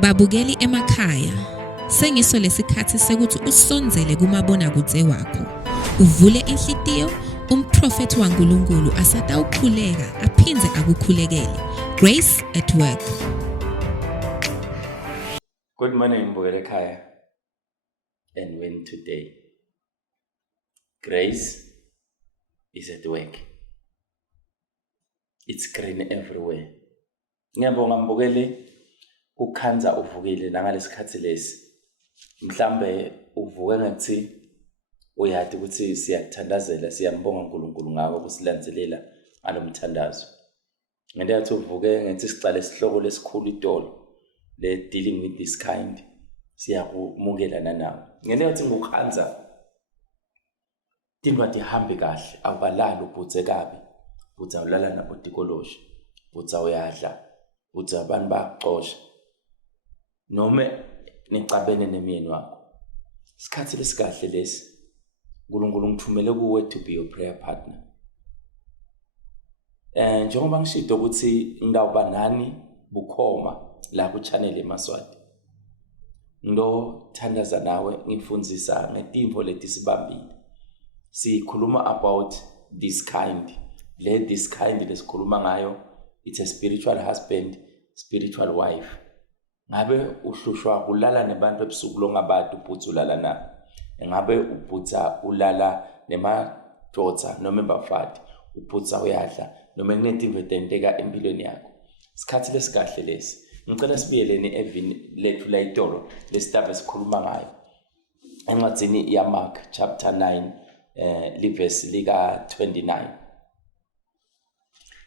Babukeli emakhaya, sengiso lesikhathi sekuthi usonzele kumabonakudze wakho. Uvule inhlitiyo, umprofeti waNkulunkulu asatawukhuleka aphindze akukhulekele. Grace at Work. Good morning, Mbukele Khaya, and win today. Grace is at work. It's green everywhere. Ngiyabonga Mbukele ukhanza uvukile nangalesikhathi lesi. Mhlambe uvuke ngathi uyathi ukuthi siyakuthandazela, siyambonga uNkulunkulu ngako kusilandzelela ngalomthandazo. Ngento yathi uvuke ngathi sicale isihloko lesikhulu itolo le dealing with this kind. Siyakumukela nawe. Ngento yathi ngukhanza tindwa tihambe kahle, awukalali ubhutse kabi. Butsa ulala nabotikoloshi. Butsa uyadla. Butsa abantu bayakuxosha. Nome nicabene nemyeni wakho. Isikhathi lesikahle lesi. uNkulunkulu ngithumele kuwe to be your prayer partner. Njengoba ngishito ukuthi ngidawuba nani bukhoma la ku channel eMaswati. Ngithandaza nawe ngifundzisa ngetimvo leti sibambile. Sikhuluma about this kind. This kind lesikhuluma ngayo, it's a spiritual husband, spiritual wife. Ngabe uhlushwa kulala nebantu ebusuku longabantu ubhutsa ulala nabo. Ngabe ubhutsa ulala nemadodza noma bafati, ubhutsa uyadla noma kunetimvo etenteka empilweni yakho. Isikhathi lesikahle lesi. Ngicela sibiyeleni evini lethu la itolo lesitaba esikhuluma ngayo. Encwadzini ya Mark chapter 9 verse lika 29.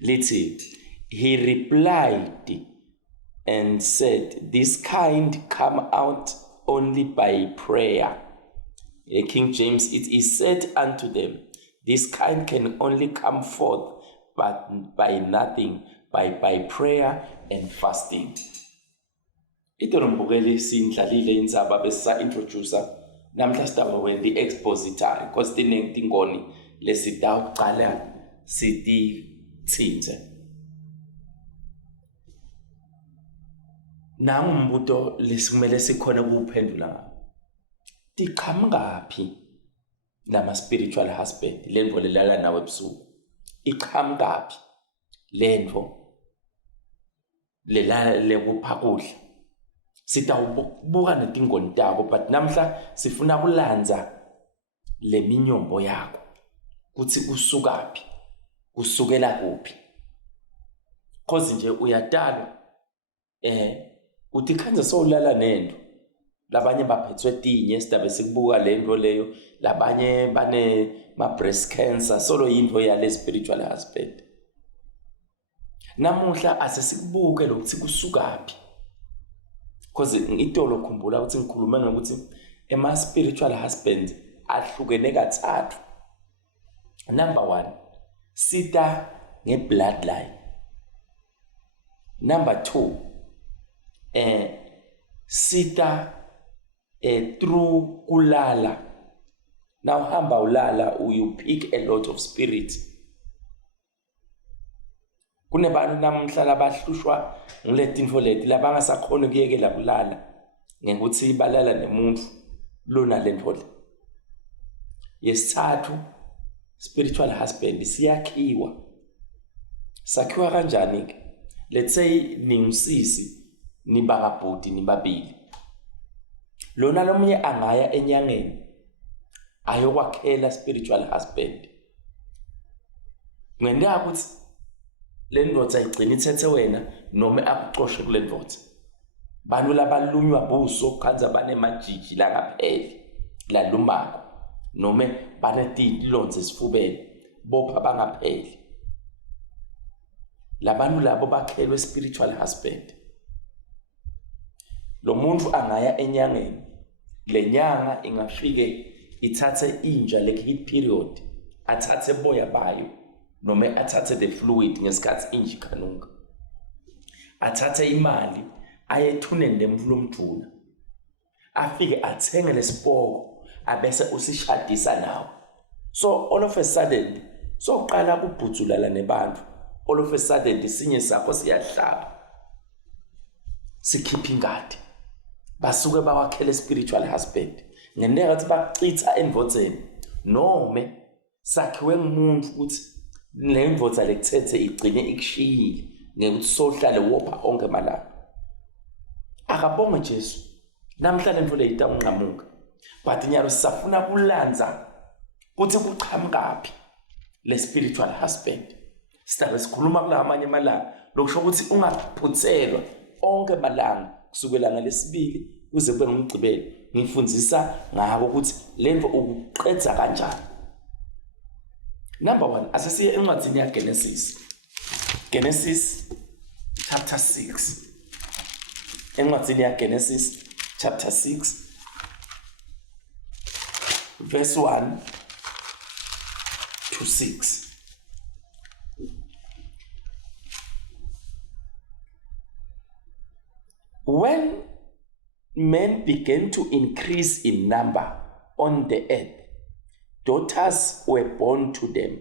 Lithi, he replied and said, this kind come out only by prayer. King James, it is said unto them, this kind can only come forth but by nothing, by prayer and fasting. Itolo Mbukele sindlalile indzaba besa introducer namhla sitaba when the expository because tingoni lesitawu qala sititsinze. Nangu umbuto lesimele sikhona kuphendula. Tiqhamukaphi lama spiritual husband lento lelala nawe ebusuku? Iqhamukaphi lento lelala lekupha kudla? Sitawubuka netingoni takho but namhla sifuna kulandza leminyombo yakho kuthi usukaphi, usukela kuphi. Cause nje uyadalwa uthi khanza sowulala nento labanye baphethwe tinye sidabe sikubuka lento leyo, labanye bane ma breast cancer solo into yale spiritual husband. Namuhla asesikubuke lokuthi kusukaphi. Cause itolo khumbula ukuthi ngikhuluma ngokuthi ema spiritual husband ahlukene kathathu. Number 1, sita ngebloodline. Number 2, sita through kulala. Now hamba ulala you pick a lot of spirit. Kunebantu namhla labahlushwa ngiletinfo leti labangasakhona ukuyekela kulala ngekuthi balala nemuntu lona lento le. Yesithathu, spiritual husband siyakhiwa. Sakhiwa kanjani ke? Let's say ningusisi nibangabhudi nibabili. Lona lomunye angaya enyangeni ayokwakhela spiritual husband. Ngenda ukuthi le ndodza igcina ithethe wena noma akuxoshe kule ndodza. Bantu labalunywa buso khanza banemajiji la ngapheli la lumako noma banetilonze esifubeni bopha bangapheli. Labantu labo bakhelwe spiritual husband. Lo muntu angaya enyangeni, le nyanga ingafike ithathe inja le heat period, athathe boya bayo noma athathe the fluid ngesikhathi inja ikhanunga. Athathe imali ayethuneni lemvu lomthuna. Afike athenge lesipoko abese usishadisa nawe. So all of a sudden so qala kubhudzulala nebantu. All of a sudden isinye sakho siyahlaba. sikhipha ingadi basuke bawakhele spiritual husband ngendlela ukuthi bachitha envodzeni nome sakhiwe ngumuntu ukuthi le mvodza lekuthethe igcine ikushiyile ngekuthi sohlale wopha onke malanga akabonge Jesu namhlanje mfule itanqamuka but nyalo sisafuna kulanza ukuthi kuqhamukaphi le spiritual husband sidabe sikhuluma kula amanye malanga lokusho ukuthi ungaphuthelwa onke malanga kusukela ngalesibili kuze kube ngumgcibelo ngifundzisa ngako ukuthi lemvo ukuqedza kanjani. Number 1, asesiye encwadini ya Genesis chapter 6. Encwadini ya Genesis chapter 6 verse 1 to 6. When men began to increase in number on the earth, daughters were born to them.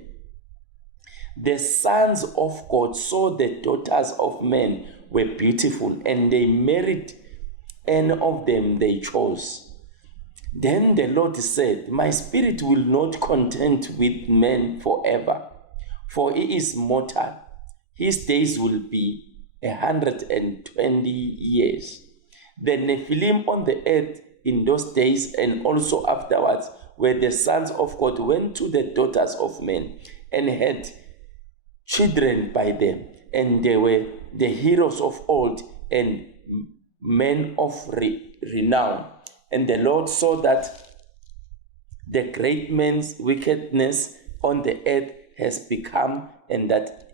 The sons of God saw the daughters of men were beautiful, and they married any of them they chose. Then the Lord said, My spirit will not contend with men forever, for he is mortal. His days will be 120 years. The Nephilim on the earth in those days and also afterwards were the sons of God, went to the daughters of men and had children by them, and they were the heroes of old and men of renown. And the Lord saw that the great man's wickedness on the earth has become, and that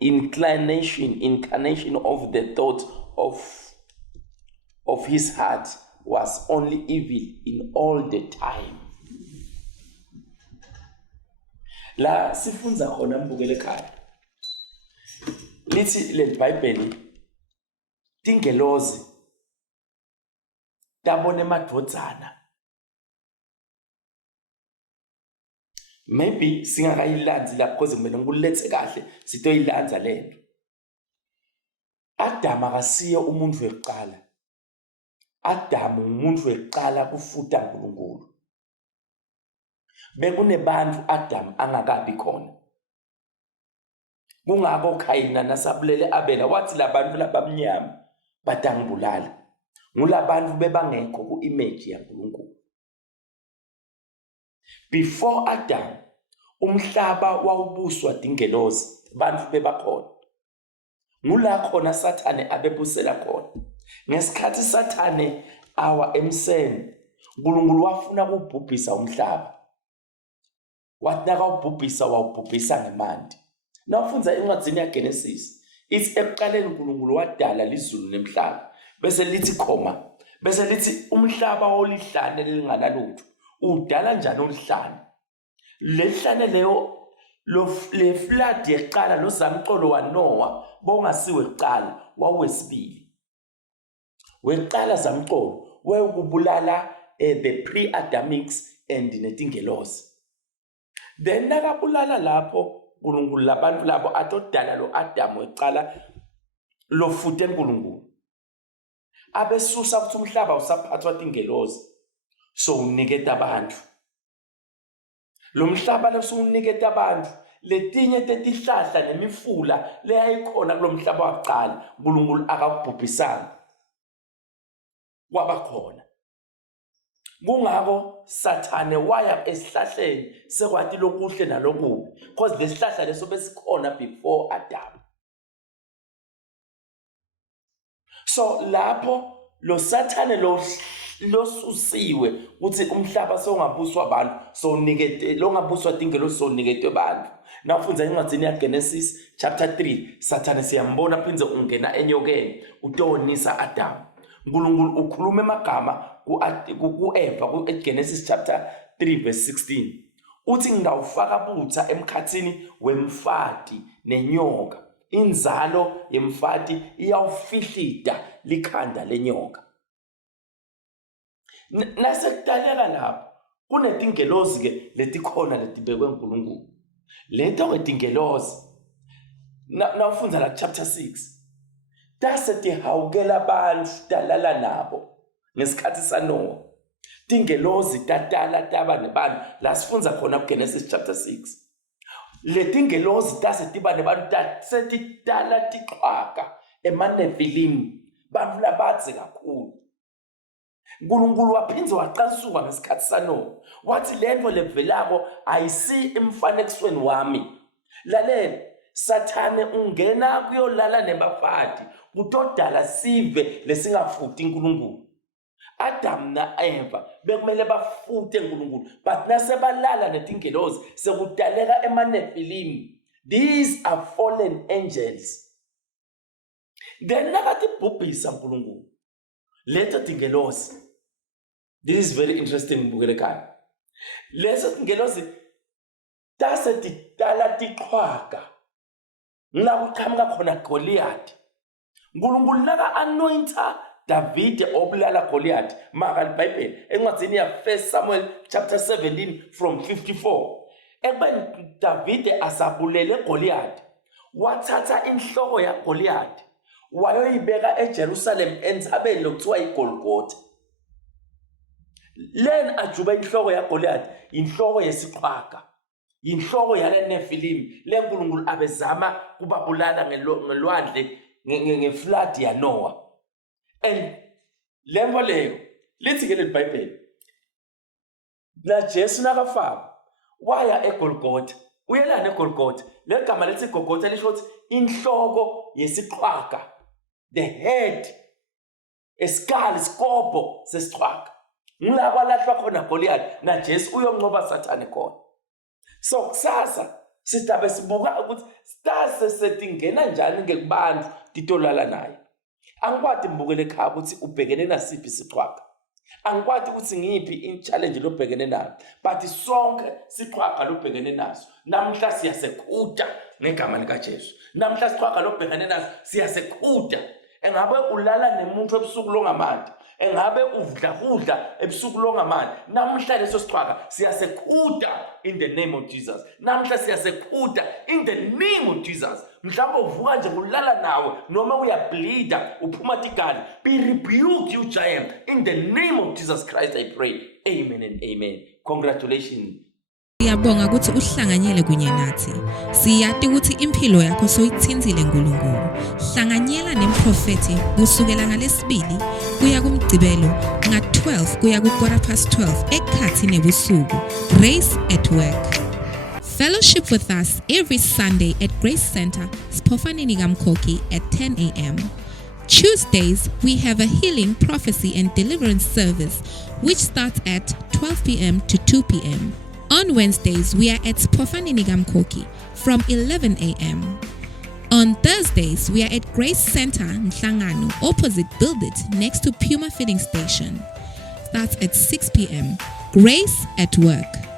inclination of the thought of his heart was only evil in all the time. La sifunza khona mbukele ekhaya lithi le Bible tingelozi tabone emadvodzana. Maybe singakayilandzi lapho because kumele ngikulethe kahle sitoyilandza lento. Adam akasiye umuntu weqala. Adam umuntu weqala kufuta uNkulunkulu. Bekunebantu Adam angakabi khona. Kungako Khayina nasabulele Abela wathi labantu labamnyama batangibulala. Ngulabantu bebangekho ku-image yaNkulunkulu. Before Adam, umhlaba wawubuswa dingelozi, bantu bebakhona. Ngula khona Sathane abebusela khona. Ngesikhathi Sathane awa emseni, uNkulunkulu wafuna ukubhubhisa umhlaba. Wathi nakawubhubhisa wawubhubhisa ngemandi. Nafunza encwadini ya Genesis, ithi ekuqaleni uNkulunkulu wadala izulu nemhlaba. Bese lithi khoma, bese lithi umhlaba olihlane linganalutho. Udala njani olihlane? Lehlane leyo le flood yeqala lo zamqolo wa Noah bongasiwe eqala wawesibili. Weqala zamqolo wekubulala the pre-Adamics and netingelosi. Then nakabulala lapho uNkulunkulu labantu labo atodala lo Adam weqala lo futhi eNkulunkulu. Abesusa ukuthi umhlaba usaphathwa tingelozi so uniketa abantu. Lo mhlaba leso uniketa abantu letinye tetihlahla nemifula leyayikhona kulomhlaba waqala uNkulunkulu akakubhubhisanga wabakhona. Kungako Sathane waya esihlahleni sekwathi lokuhle nalokubi because lesihlahla leso besikhona before Adam. So lapho lo Sathane lo susiwe uthi umhlaba songabuswa abantu so nikete lo ngabuswa tingelo so niketwe abantu. Nafunza encwadini ya Genesis chapter 3 Sathane siyambona phinze ungena enyokeni utonisa Adam. uNkulunkulu ukhuluma emagama ku-Eva ku-Genesis chapter 3 verse 16. Uthi ngidawufaka butha emkhathini wemfati nenyoka. Inzalo yemfati iyawufihlida likhanda lenyoka. Nasekudaleka lapho kunetingelozi ke letikhona letibekwe uNkulunkulu. Leto ke tingelozi nawufunza la chapter 6 tase tihawukela abantu talala nabo ngesikhathi saNoah. Tingelozi tatala taba nebantu la sifunza khona kuGenesis chapter 6. Le tingelozi tase tiba nebantu tasitidala tiqhwaka emaNefilim, bantu labatse kakhulu. uNkulunkulu waphinze waqasuka ngesikhathi saNoah wathi lento levelako ayisi emfanekisweni wami. Lalela, Sathane ungena kuyolala nebafati kutodala sive lesingafuthi uNkulunkulu. Adam na Eva bekumele bafute uNkulunkulu, but nasebalala netingelozi sekudaleka emaNefilim. These are fallen angels. Then nakathi bhubhisa uNkulunkulu leto tingelozi. This is very interesting Bukelekaya. Leso tingelozi tase tidala tiqhwaka la kuqhamuka khona Goliath. uNkulunkulu naka anointa David obulala Goliath maka iBhayibheli encwadzini ya 1 Samuel chapter 17 from 54. Ekubeni David asabulele Goliath, wathatha inhloko ya Goliath wayoyibeka eJerusalem entsabeni lokuthiwa iGolgotha. Len ajuba inhloko ya Goliath, inhloko yesiqhwaka, inhloko yale Nefilim, leNkulunkulu abezama kubabulala ngelwandle ngeflood ya Noah. And lembo leyo lithi ke leBhayibheli la Jesu nakafaka waya eGolgotha. Uyelana eGolgotha. Legama lethi iGolgotha lisho ukuthi inhloko yesiqhwaka, the head, a skull, isikobho sesiqhwaka. Ngilaba lahlwa khona Goliath na Jesu uyonqoba Sathane khona. So kusasa sitabe sibuka ukuthi stase setingena njani ngekubantu titolala naye. Angikwati mbukele ekhaya ukuthi ubhekene nasiphi isiqhwaka. Angikwati ukuthi ngiphi in-challenge lobhekene nayo, but sonke siqhwaka lobhekene naso. Namhla siyasekhuda ngegama likaJesu. Namhla siqhwaka lobhekene naso siyasekhuda. Engabe ulala nemuntu ebusuku longamandi, engabe udla ebusuku longamandi, namhla leso siqhwaka siyasekhuda in the name of Jesus. Namhla siyasekhuda in the name of Jesus. Mhlawumbe uvuka nje kulala nawe noma uyableeda uphuma tigali, be rebuke you giant in the name of Jesus Christ I pray. Amen and amen. Congratulations. Siyabonga ukuthi uhlanganyele kunye nathi. Siyati ukuthi impilo yakho soyithinzile uNkulunkulu. Hlanganyela nemprofeti kusukela ngalesibili kuya kumgcibelo nga12 kuya ku12:15 ekhathi nebusuku. Grace at work. Fellowship with us every Sunday at Grace Center, Spofanini Gamkoki at 10 a.m. Tuesdays, we have a healing, prophecy and deliverance service which starts at 12 p.m. to 2 p.m. On Wednesdays, we are at Spofanini Gamkoki from 11 a.m. On Thursdays, we are at Grace Center, Nhlangano, opposite Build It, next to Puma Filling Station. Starts at 6 p.m. Grace at work.